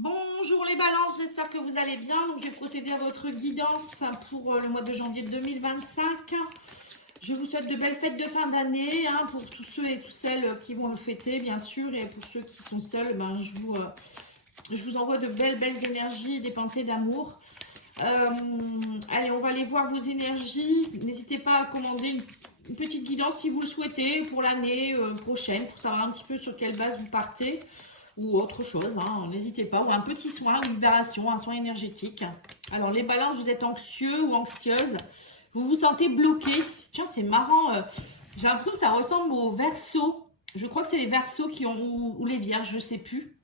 Bonjour les balances, j'espère que vous allez bien. Donc, je vais procéder à votre guidance pour le mois de janvier 2025. Je vous souhaite de belles fêtes de fin d'année pour tous ceux et toutes celles qui vont le fêter, bien sûr. Et pour ceux qui sont seuls, je vous envoie de belles énergies et des pensées d'amour. Allez, on va aller voir vos énergies. N'hésitez pas à commander une petite guidance si vous le souhaitez pour l'année prochaine, pour savoir un petit peu sur quelle base vous partez. Ou autre chose, n'hésitez pas, ou un petit soin, une libération, un soin énergétique. Alors les balances, vous êtes anxieux ou anxieuse, vous vous sentez bloqué. Tiens, c'est marrant, j'ai l'impression que ça ressemble aux Verseaux. Je crois que c'est les Verseaux qui ont, ou les Vierges, je sais plus,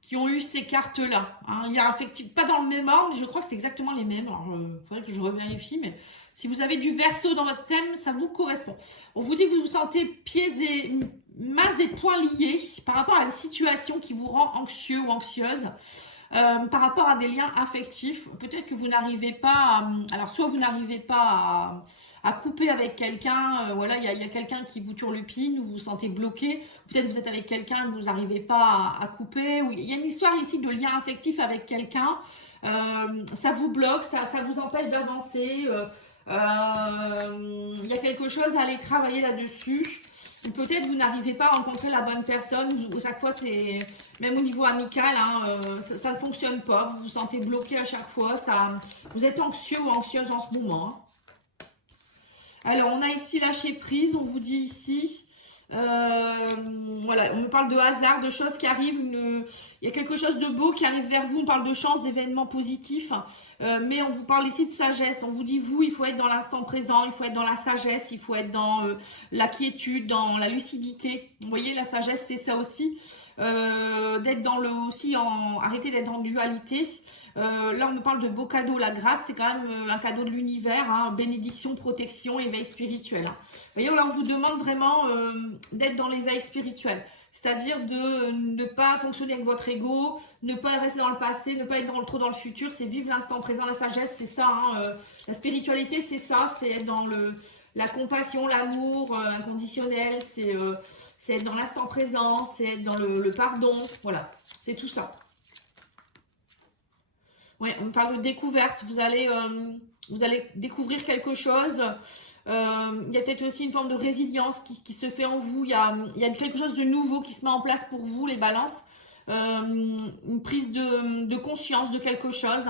qui ont eu ces cartes-là. Il y a effectivement, pas dans le même ordre, mais je crois que c'est exactement les mêmes. Alors, il faudrait que je revérifie, mais si vous avez du Verseau dans votre thème, ça vous correspond. On vous dit que vous vous sentez mains et poings liés par rapport à une situation qui vous rend anxieux ou anxieuse, par rapport à des liens affectifs. Peut-être que vous n'arrivez pas alors soit vous n'arrivez pas à couper avec quelqu'un, voilà, il y a quelqu'un qui vous turlupine, vous vous sentez bloqué, peut-être vous êtes avec quelqu'un que vous n'arrivez pas à couper, ou il y a une histoire ici de lien affectif avec quelqu'un, ça vous bloque, ça vous empêche d'avancer, il y a quelque chose à aller travailler là-dessus. Ou peut-être vous n'arrivez pas à rencontrer la bonne personne, chaque fois c'est, même au niveau amical, ça ne fonctionne pas, vous vous sentez bloqué à chaque fois, vous êtes anxieux ou anxieuse en ce moment. Alors on a ici lâcher prise, on vous dit ici, voilà, on me parle de hasard, de choses qui arrivent, il y a quelque chose de beau qui arrive vers vous, on parle de chance, d'événements positifs, mais on vous parle ici de sagesse, on vous dit vous, il faut être dans l'instant présent, il faut être dans la sagesse, il faut être dans la quiétude, dans la lucidité. Vous voyez, la sagesse c'est ça aussi, d'être dans arrêter d'être en dualité. Là on me parle de beaux cadeaux, la grâce c'est quand même un cadeau de l'univers, bénédiction, protection, éveil spirituel. Vous voyez, là on vous demande vraiment d'être dans l'éveil spirituel, c'est-à-dire de ne pas fonctionner avec votre ego, ne pas rester dans le passé, ne pas être trop dans le futur, c'est vivre l'instant présent, la sagesse c'est ça, la spiritualité c'est ça, c'est être dans la compassion, l'amour inconditionnel, c'est être dans l'instant présent, c'est être dans le pardon, voilà, c'est tout ça. Ouais, on parle de découverte, vous allez découvrir quelque chose. Il y a peut-être aussi une forme de résilience qui se fait en vous. Il y a quelque chose de nouveau qui se met en place pour vous, les balances. Une prise de conscience de quelque chose.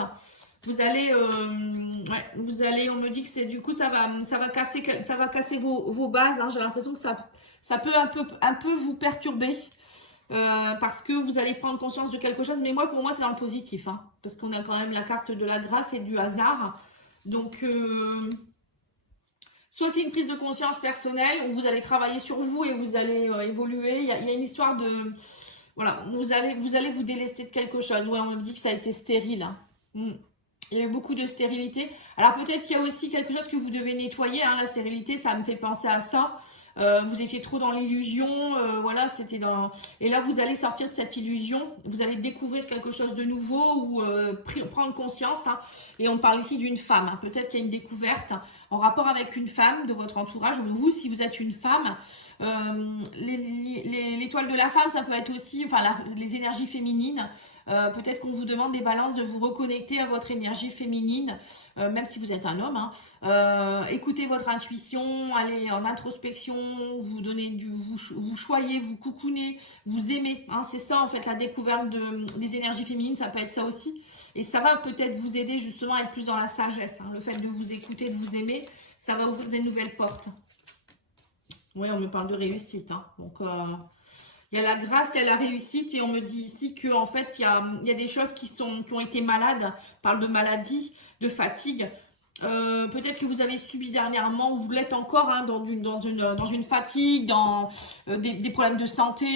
Vous allez, on me dit que c'est du coup ça va casser vos bases. J'ai l'impression que ça peut un peu vous perturber. Parce que vous allez prendre conscience de quelque chose, mais pour moi c'est dans le positif, parce qu'on a quand même la carte de la grâce et du hasard, donc soit c'est une prise de conscience personnelle où vous allez travailler sur vous et vous allez évoluer, il y a une histoire de, voilà, vous allez vous délester de quelque chose. Ouais, on me dit que ça a été stérile, Il y a eu beaucoup de stérilité. Alors peut-être qu'il y a aussi quelque chose que vous devez nettoyer, la stérilité, ça me fait penser à ça. Vous étiez trop dans l'illusion, voilà, c'était dans... Et là, vous allez sortir de cette illusion, vous allez découvrir quelque chose de nouveau ou prendre conscience. Et on parle ici d'une femme. Peut-être qu'il y a une découverte en rapport avec une femme de votre entourage. Vous, si vous êtes une femme, l'étoile de la femme, ça peut être aussi, les énergies féminines. Peut-être qu'on vous demande des balances de vous reconnecter à votre énergie féminine, même si vous êtes un homme. Écoutez votre intuition, allez en introspection, vous donnez vous choyez, vous coucounez, vous aimez. C'est ça en fait la découverte des énergies féminines, ça peut être ça aussi. Et ça va peut-être vous aider justement à être plus dans la sagesse. Le fait de vous écouter, de vous aimer, ça va ouvrir des nouvelles portes. Oui, on me parle de réussite. Donc, il y a la grâce, il y a la réussite, et on me dit ici que en fait, il y a des choses qui ont été malades. On parle de maladie, de fatigue. Peut-être que vous avez subi dernièrement, ou vous l'êtes encore dans une fatigue, dans des problèmes de santé,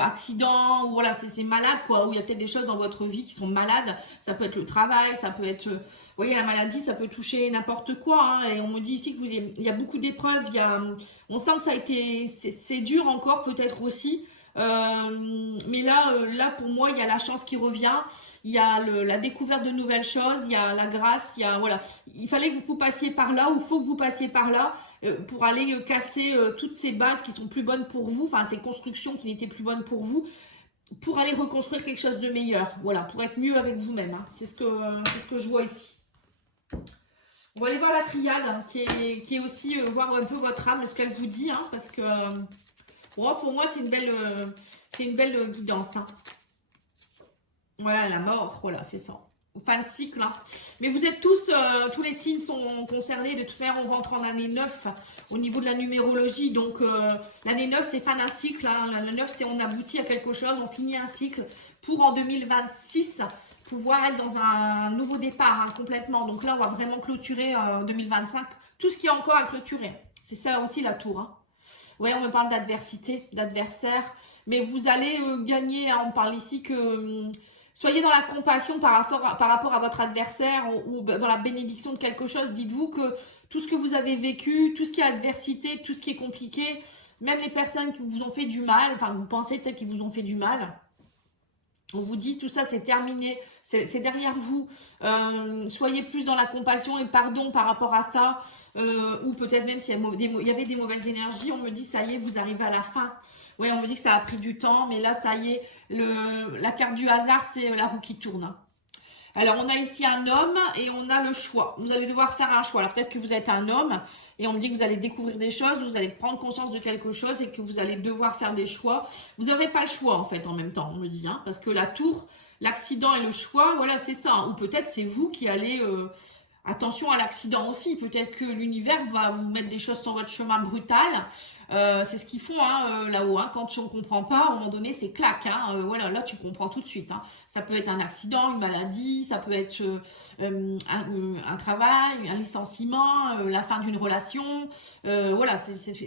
accidents, ou voilà, c'est malade quoi, où il y a peut-être des choses dans votre vie qui sont malades. Ça peut être le travail, ça peut être, vous voyez, la maladie, ça peut toucher n'importe quoi, et on me dit ici que il y a beaucoup d'épreuves, on sent que ça a été, c'est dur encore peut-être aussi. Mais là pour moi il y a la chance qui revient, il y a la découverte de nouvelles choses, il y a la grâce, voilà, il fallait que vous passiez par là, ou il faut que vous passiez par là pour aller casser toutes ces bases qui sont plus bonnes pour vous, ces constructions qui n'étaient plus bonnes pour vous. pour aller reconstruire quelque chose de meilleur. Voilà, pour être mieux avec vous-même. Hein. C'est ce que je vois ici. On va aller voir la triade, hein, qui est aussi voir un peu votre âme, ce qu'elle vous dit, hein, parce que bon, pour moi, c'est une belle guidance. Hein. Voilà, la mort, voilà, c'est ça. Fin de cycle. Hein. Mais vous êtes tous les signes sont concernés. De toute manière, on rentre en année 9 au niveau de la numérologie. Donc, l'année 9, c'est fin d'un cycle. Hein. L'année 9, c'est on aboutit à quelque chose, on finit un cycle pour en 2026 pouvoir être dans un nouveau départ hein, complètement. Donc là, on va vraiment clôturer 2025. Tout ce qui est encore à clôturer. C'est ça aussi la tour. Hein. Oui, on me parle d'adversité, d'adversaire. Mais vous allez gagner. Hein. On parle ici que... soyez dans la compassion par rapport à votre adversaire ou dans la bénédiction de quelque chose. Dites-vous que tout ce que vous avez vécu, tout ce qui est adversité, tout ce qui est compliqué, même les personnes qui vous ont fait du mal, enfin vous pensez peut-être qu'ils vous ont fait du mal, on vous dit tout ça c'est terminé, c'est derrière vous. Soyez plus dans la compassion et pardon par rapport à ça. Ou peut-être même s'il y avait des mauvaises énergies, on me dit ça y est, vous arrivez à la fin. Oui, on me dit que ça a pris du temps, mais là ça y est, la carte du hasard, c'est la roue qui tourne. Hein. Alors, on a ici un homme et on a le choix. Vous allez devoir faire un choix. Alors, peut-être que vous êtes un homme et on me dit que vous allez découvrir des choses, vous allez prendre conscience de quelque chose et que vous allez devoir faire des choix. Vous n'aurez pas le choix, en fait, en même temps, on me dit. Hein, parce que la tour, l'accident et le choix, voilà, c'est ça. Hein. Ou peut-être c'est vous qui allez... attention à l'accident aussi. Peut-être que l'univers va vous mettre des choses sur votre chemin brutal. C'est ce qu'ils font hein, là-haut. Hein. Quand on ne comprend pas, à un moment donné, c'est clac. Hein. Voilà, là, tu comprends tout de suite. Hein. Ça peut être un accident, une maladie, ça peut être un travail, un licenciement, la fin d'une relation. Voilà,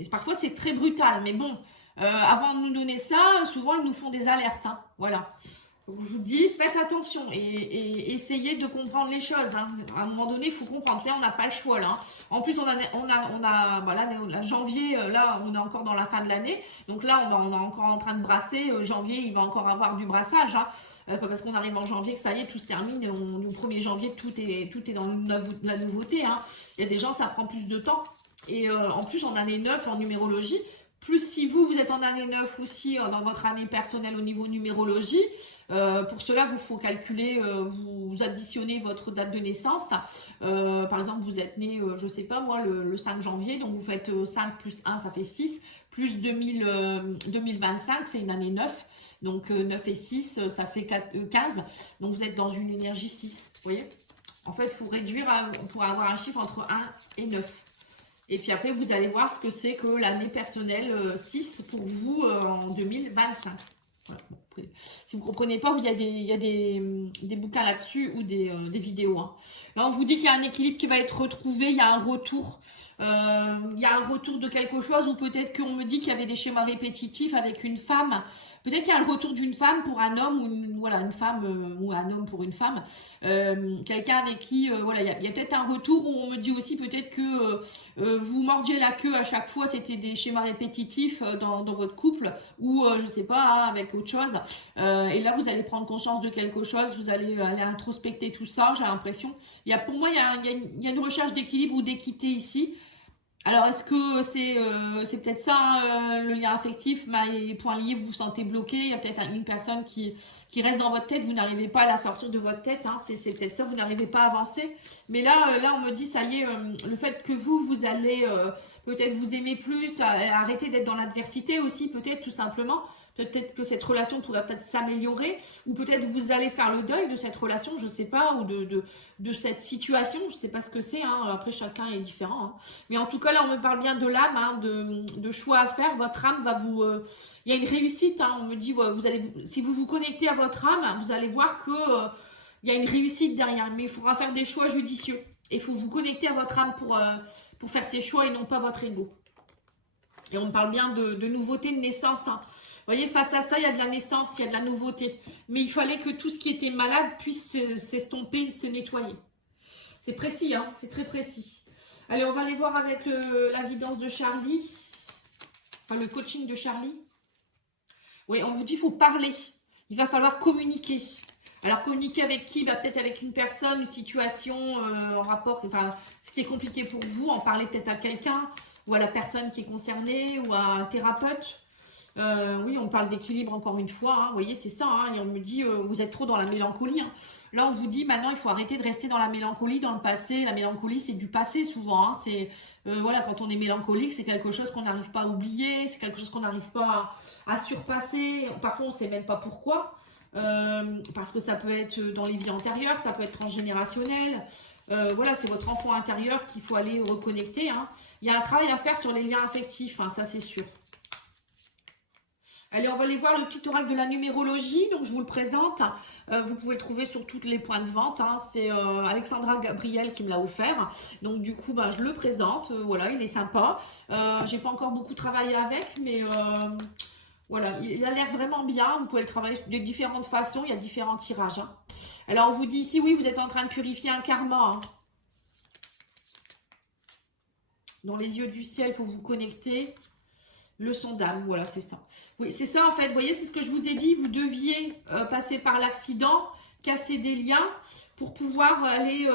parfois, c'est très brutal. Mais bon, avant de nous donner ça, souvent, ils nous font des alertes. Hein. Voilà. Donc, je vous dis, faites attention et essayez de comprendre les choses. Hein. À un moment donné, il faut comprendre. Là, on n'a pas le choix. Là. Hein. En plus, on a voilà, janvier, là, on est encore dans la fin de l'année. Donc là, on est encore en train de brasser. Janvier, il va encore avoir du brassage. Hein. Pas parce qu'on arrive en janvier que ça y est, tout se termine. Et le 1er janvier, tout est dans la nouveauté. Hein. Il y a des gens, ça prend plus de temps. Et en plus, en année 9, en numérologie, plus si vous êtes en année 9 aussi dans votre année personnelle au niveau numérologie, pour cela vous faut calculer, vous additionnez votre date de naissance. Par exemple, vous êtes né, je sais pas moi, le 5 janvier, donc vous faites 5 plus 1, ça fait 6, plus 2025, c'est une année 9, donc 9 et 6, ça fait 15, donc vous êtes dans une énergie 6, vous voyez. En fait, il faut réduire pour avoir un chiffre entre 1 et 9. Et puis après, vous allez voir ce que c'est que l'année personnelle 6 pour vous en 2025. Voilà. Bon, après, si vous ne comprenez pas, il y a des bouquins là-dessus ou des vidéos. Hein. Là, on vous dit qu'il y a un équilibre qui va être retrouvé, il y a un retour. Il y a un retour de quelque chose ou peut-être qu'on me dit qu'il y avait des schémas répétitifs avec une femme. Peut-être qu'il y a le retour d'une femme pour un homme ou voilà, une femme ou un homme pour une femme. Quelqu'un avec qui, voilà, il y a peut-être un retour où on me dit aussi peut-être que vous mordiez la queue à chaque fois, c'était des schémas répétitifs dans votre couple ou je sais pas, hein, avec autre chose. Et là, vous allez prendre conscience de quelque chose, vous allez aller introspecter tout ça, j'ai l'impression. Pour moi, il y a une recherche d'équilibre ou d'équité ici. Alors, est-ce que c'est peut-être ça, hein, le lien affectif, les points liés, vous vous sentez bloqué, il y a peut-être une personne qui reste dans votre tête, vous n'arrivez pas à la sortir de votre tête, hein, c'est peut-être ça, vous n'arrivez pas à avancer. Mais là, on me dit, ça y est, le fait que vous allez peut-être vous aimer plus, arrêter d'être dans l'adversité aussi, peut-être tout simplement. Peut-être que cette relation pourrait peut-être s'améliorer, ou peut-être vous allez faire le deuil de cette relation, je ne sais pas, ou de cette situation, je ne sais pas ce que c'est, hein, après chacun est différent. Hein. Mais en tout cas, là, on me parle bien de l'âme, hein, de choix à faire, votre âme va vous... il y a une réussite, hein, on me dit, si vous vous connectez à votre âme, vous allez voir que il y a une réussite derrière, mais il faudra faire des choix judicieux. Et il faut vous connecter à votre âme pour faire ces choix et non pas votre ego. Et on me parle bien de nouveauté, de naissance, hein. Vous voyez, face à ça, il y a de la naissance, il y a de la nouveauté. Mais il fallait que tout ce qui était malade puisse s'estomper, se nettoyer. C'est précis, hein, c'est très précis. Allez, on va aller voir avec la guidance de Charlie. Enfin, le coaching de Charlie. Oui, on vous dit qu'il faut parler. Il va falloir communiquer. Alors, communiquer avec qui? Peut-être avec une personne, une situation en rapport... Enfin, ce qui est compliqué pour vous, en parler peut-être à quelqu'un ou à la personne qui est concernée ou à un thérapeute. Oui, on parle d'équilibre encore une fois, hein. Vous voyez, c'est ça, hein. Et on me dit, vous êtes trop dans la mélancolie, hein. Là, on vous dit, maintenant, il faut arrêter de rester dans la mélancolie, dans le passé. La mélancolie, c'est du passé, souvent, hein. C'est, voilà, quand on est mélancolique, c'est quelque chose qu'on n'arrive pas à oublier, c'est quelque chose qu'on n'arrive pas à surpasser. Parfois, on ne sait même pas pourquoi. Parce que ça peut être dans les vies antérieures, ça peut être transgénérationnel. Voilà, c'est votre enfant intérieur qu'il faut aller reconnecter, hein. Il y a un travail à faire sur les liens affectifs, hein, ça c'est sûr. Allez, on va aller voir le petit oracle de la numérologie. Donc, je vous le présente. Vous pouvez le trouver sur tous les points de vente, hein. C'est Alexandra Gabriel qui me l'a offert. Donc, du coup, je le présente. Voilà, il est sympa. J'ai pas encore beaucoup travaillé avec, mais voilà, il a l'air vraiment bien. Vous pouvez le travailler de différentes façons. Il y a différents tirages, hein. Alors, on vous dit ici, oui, vous êtes en train de purifier un karma, hein. Dans les yeux du ciel, il faut vous connecter. Leçon d'âme, voilà, c'est ça. Oui, c'est ça en fait. Vous voyez, c'est ce que je vous ai dit. Vous deviez passer par l'accident, casser des liens pour pouvoir aller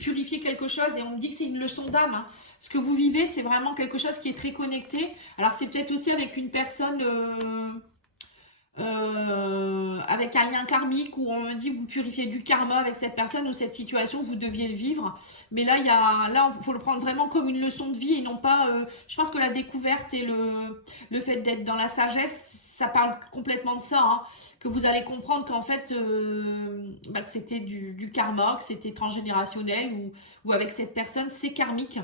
purifier quelque chose. Et on me dit que c'est une leçon d'âme, hein. Ce que vous vivez, c'est vraiment quelque chose qui est très connecté. Alors, c'est peut-être aussi avec une personne... avec un lien karmique où on me dit que vous purifiez du karma avec cette personne ou cette situation, vous deviez le vivre. Mais là, il faut le prendre vraiment comme une leçon de vie et non pas... je pense que la découverte et le fait d'être dans la sagesse, ça parle complètement de ça, hein, que vous allez comprendre qu'en fait, que c'était du karma, que c'était transgénérationnel ou avec cette personne, c'est karmique.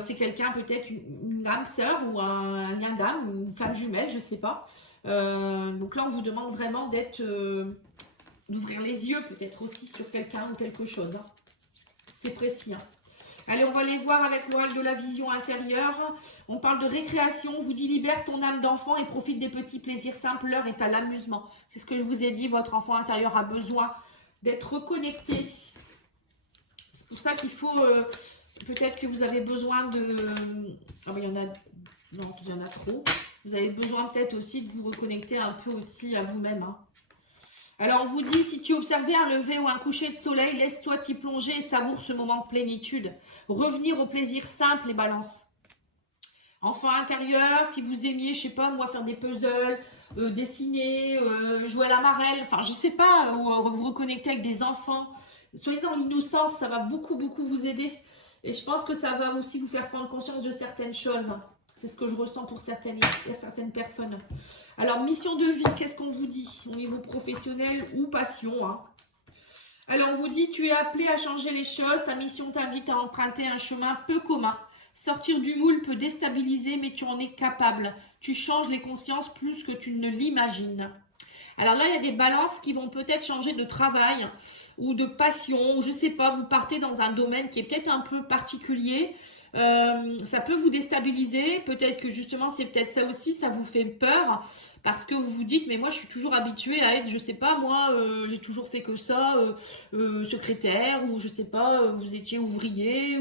C'est quelqu'un, peut-être une âme sœur ou un lien d'âme ou une flamme jumelle, je sais pas. Donc là, on vous demande vraiment d'ouvrir les yeux peut-être aussi sur quelqu'un ou quelque chose, hein. C'est précis, hein. Allez, on va aller voir avec l'oral de la vision intérieure. On parle de récréation. On vous dit libère ton âme d'enfant et profite des petits plaisirs simples. L'heure est à l'amusement. C'est ce que je vous ai dit. Votre enfant intérieur a besoin d'être reconnecté. C'est pour ça qu'il faut... peut-être que vous avez besoin de... Ah ben, il y en a... Non, il y en a trop. Vous avez besoin peut-être aussi de vous reconnecter un peu aussi à vous-même, hein. Alors, on vous dit, si tu observais un lever ou un coucher de soleil, laisse-toi t'y plonger et savoure ce moment de plénitude. Revenir au plaisir simple et balance. Enfant intérieur, si vous aimiez, je sais pas, moi, faire des puzzles, dessiner, jouer à la marelle, enfin, je sais pas, ou vous reconnecter avec des enfants. Soyez dans l'innocence, ça va beaucoup, beaucoup vous aider. Et je pense que ça va aussi vous faire prendre conscience de certaines choses. C'est ce que je ressens pour certaines personnes. Alors, mission de vie, qu'est-ce qu'on vous dit au niveau professionnel ou passion, hein? Alors, on vous dit, tu es appelé à changer les choses. Ta mission t'invite à emprunter un chemin peu commun. Sortir du moule peut déstabiliser, mais tu en es capable. Tu changes les consciences plus que tu ne l'imagines. Alors là, il y a des balances qui vont peut-être changer de travail ou de passion, ou je sais pas, vous partez dans un domaine qui est peut-être un peu particulier. Ça peut vous déstabiliser, peut-être que justement c'est peut-être ça aussi, ça vous fait peur parce que vous vous dites mais moi je suis toujours habituée à être, je sais pas moi, j'ai toujours fait que ça, secrétaire ou je sais pas, vous étiez ouvrier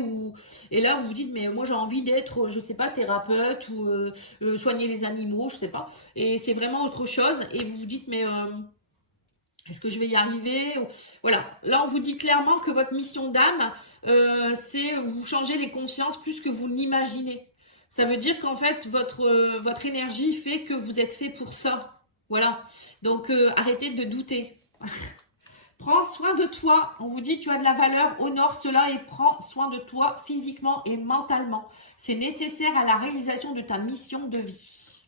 et là vous vous dites mais moi j'ai envie d'être, je sais pas, thérapeute ou soigner les animaux, je sais pas, et c'est vraiment autre chose et vous vous dites mais est-ce que je vais y arriver? Voilà, là on vous dit clairement que votre mission d'âme, c'est vous changer les consciences plus que vous l'imaginez. Ça veut dire qu'en fait, votre énergie fait que vous êtes fait pour ça. Voilà, donc arrêtez de douter. Prends soin de toi. On vous dit tu as de la valeur, honore cela et prends soin de toi physiquement et mentalement. C'est nécessaire à la réalisation de ta mission de vie.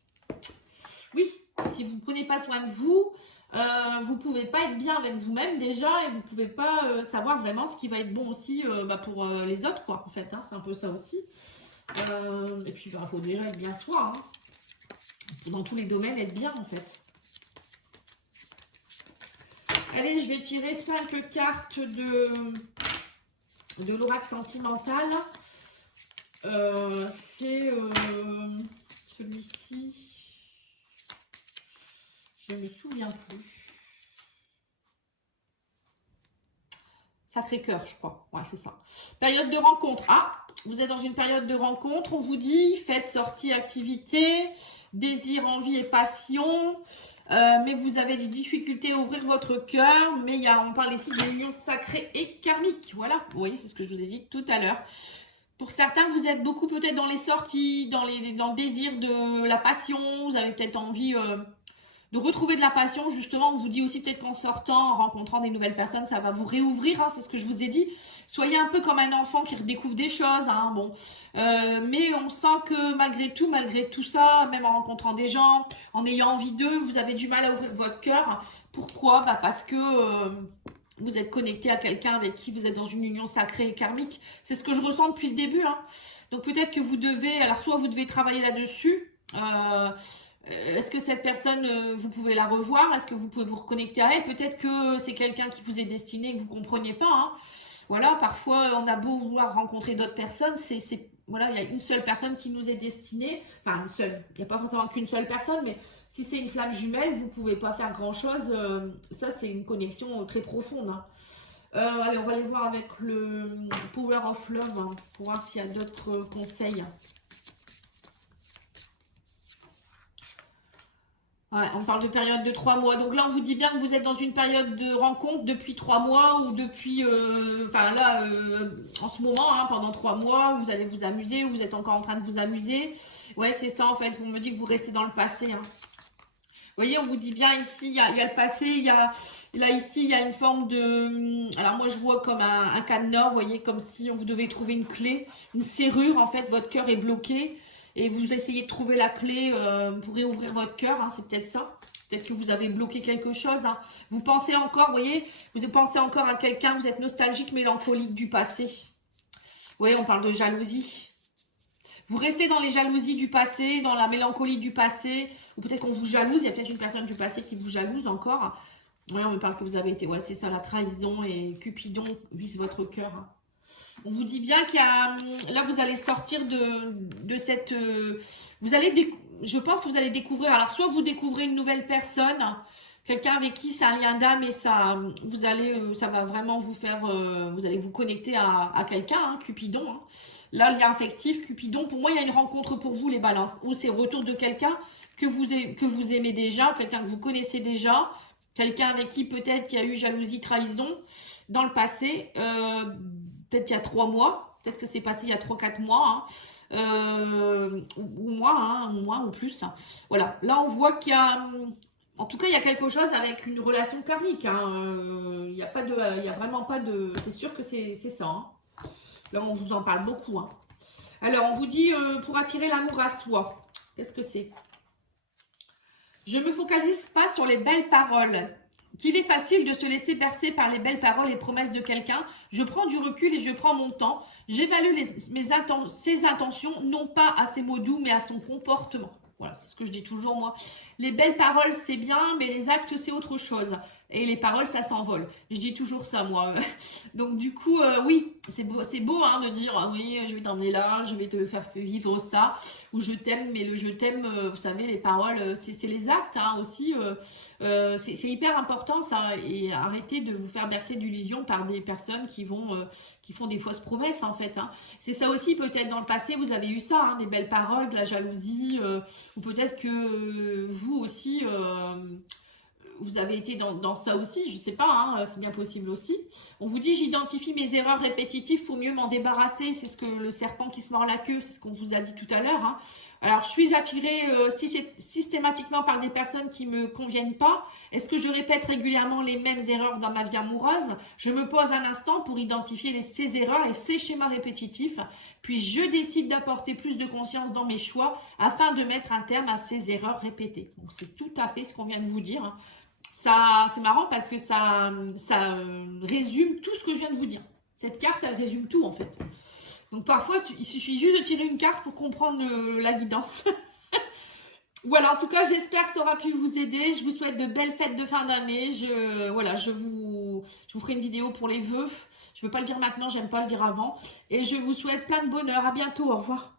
Oui, si vous ne prenez pas soin de vous, vous ne pouvez pas être bien avec vous-même déjà et vous ne pouvez pas savoir vraiment ce qui va être bon aussi pour les autres, quoi, en fait, hein, c'est un peu ça aussi. Et puis, il faut déjà être bien soi, hein. Dans tous les domaines, être bien, en fait. Allez, je vais tirer 5 cartes de l'oracle sentimental. C'est celui-ci. Je ne me souviens plus. Sacré-Cœur, je crois. Ouais, c'est ça. Période de rencontre. Ah, vous êtes dans une période de rencontre. On vous dit fête, sortie, activité, désir, envie et passion. Mais vous avez des difficultés à ouvrir votre cœur. Mais on parle ici d'une union sacrée et karmique. Voilà. Vous voyez, c'est ce que je vous ai dit tout à l'heure. Pour certains, vous êtes beaucoup peut-être dans les sorties, dans le désir de la passion. Vous avez peut-être envie de retrouver de la passion. Justement, on vous dit aussi peut-être qu'en sortant, en rencontrant des nouvelles personnes, ça va vous réouvrir. Hein, c'est ce que je vous ai dit. Soyez un peu comme un enfant qui redécouvre des choses. Hein, bon, mais on sent que malgré tout ça, même en rencontrant des gens, en ayant envie d'eux, vous avez du mal à ouvrir votre cœur. Pourquoi? Parce que vous êtes connecté à quelqu'un avec qui vous êtes dans une union sacrée et karmique. C'est ce que je ressens depuis le début. Hein. Donc peut-être que vous devez, alors soit vous devez travailler là-dessus. Est-ce que cette personne, vous pouvez la revoir? Est-ce que vous pouvez vous reconnecter à elle? Peut-être que c'est quelqu'un qui vous est destiné et que vous ne compreniez pas. Hein. Voilà, parfois on a beau vouloir rencontrer d'autres personnes, voilà, il y a une seule personne qui nous est destinée. Enfin, une seule. Il n'y a pas forcément qu'une seule personne, mais si c'est une flamme jumelle, vous ne pouvez pas faire grand-chose. Ça, c'est une connexion très profonde. Hein. Allez, on va aller voir avec le Power of Love hein, pour voir s'il y a d'autres conseils. Ouais, on parle de période de 3 mois. Donc là, on vous dit bien que vous êtes dans une période de rencontre depuis 3 mois ou depuis... Enfin là, en ce moment, hein, pendant 3 mois, vous allez vous amuser ou vous êtes encore en train de vous amuser. Ouais, c'est ça en fait. Vous me dites que vous restez dans le passé. Hein. Vous voyez, on vous dit bien ici, il y a le passé, là ici, il y a une forme de... Alors moi, je vois comme un cadenas, vous voyez, comme si vous devez trouver une clé, une serrure, en fait, votre cœur est bloqué. Et vous essayez de trouver la clé pour réouvrir votre cœur, hein, c'est peut-être ça. Peut-être que vous avez bloqué quelque chose. Hein. Vous pensez encore, vous voyez, vous pensez encore à quelqu'un, vous êtes nostalgique, mélancolique du passé. Vous voyez, on parle de jalousie. Vous restez dans les jalousies du passé, dans la mélancolie du passé, ou peut-être qu'on vous jalouse, il y a peut-être une personne du passé qui vous jalouse encore. Oui, on me parle que vous avez été, ouais, c'est ça, la trahison et Cupidon vise votre cœur. Hein. On vous dit bien qu'il y a, là vous allez sortir de cette, vous allez, je pense que vous allez découvrir, alors soit vous découvrez une nouvelle personne, quelqu'un avec qui c'est un lien d'âme et ça, ça va vraiment vous faire, vous allez vous connecter à quelqu'un, hein, Cupidon. Hein. Là, le lien affectif, Cupidon, pour moi, il y a une rencontre pour vous, les balances, ou c'est le retour de quelqu'un que vous aimez déjà, quelqu'un que vous connaissez déjà, quelqu'un avec qui peut-être il y a eu jalousie, trahison dans le passé, peut-être il y a 3 mois, peut-être que c'est passé il y a 3-4 mois, hein, ou moins ou plus. Hein. Voilà, là on voit qu'il y a, en tout cas il y a quelque chose avec une relation karmique. Hein. Il n'y a pas de, il y a vraiment pas de, c'est sûr que c'est ça. Hein. Là on vous en parle beaucoup. Hein. Alors on vous dit pour attirer l'amour à soi, qu'est-ce que c'est? Je ne me focalise pas sur les belles paroles. Qu'il est facile de se laisser bercer par les belles paroles et promesses de quelqu'un. Je prends du recul et je prends mon temps. J'évalue ses intentions, non pas à ses mots doux, mais à son comportement. Voilà, c'est ce que je dis toujours, moi. Les belles paroles, c'est bien, mais les actes, c'est autre chose. Et les paroles, ça s'envole. Je dis toujours ça, moi. Donc, du coup, oui, c'est beau hein, de dire, ah, oui, je vais t'emmener là, je vais te faire vivre ça, ou je t'aime, mais le je t'aime, vous savez, les paroles, c'est les actes hein, aussi. C'est hyper important, ça. Et arrêtez de vous faire bercer d'illusions par des personnes qui font des fausses promesses, en fait. Hein. C'est ça aussi, peut-être, dans le passé, vous avez eu ça, hein, des belles paroles, de la jalousie, ou peut-être que vous aussi... vous avez été dans ça aussi, je sais pas, hein, c'est bien possible aussi. On vous dit, j'identifie mes erreurs répétitives pour mieux m'en débarrasser. C'est ce que le serpent qui se mord la queue, c'est ce qu'on vous a dit tout à l'heure. Hein. Alors, je suis attirée systématiquement par des personnes qui me conviennent pas. Est-ce que je répète régulièrement les mêmes erreurs dans ma vie amoureuse? Je me pose un instant pour identifier ces erreurs et ces schémas répétitifs. Puis, je décide d'apporter plus de conscience dans mes choix afin de mettre un terme à ces erreurs répétées. Donc, c'est tout à fait ce qu'on vient de vous dire. Hein. Ça, c'est marrant parce que ça résume tout ce que je viens de vous dire. Cette carte, elle résume tout en fait. Donc parfois, il suffit juste de tirer une carte pour comprendre la guidance. Voilà, en tout cas, j'espère que ça aura pu vous aider. Je vous souhaite de belles fêtes de fin d'année. Je vous ferai une vidéo pour les vœux. Je ne veux pas le dire maintenant, j'aime pas le dire avant. Et je vous souhaite plein de bonheur. À bientôt, au revoir.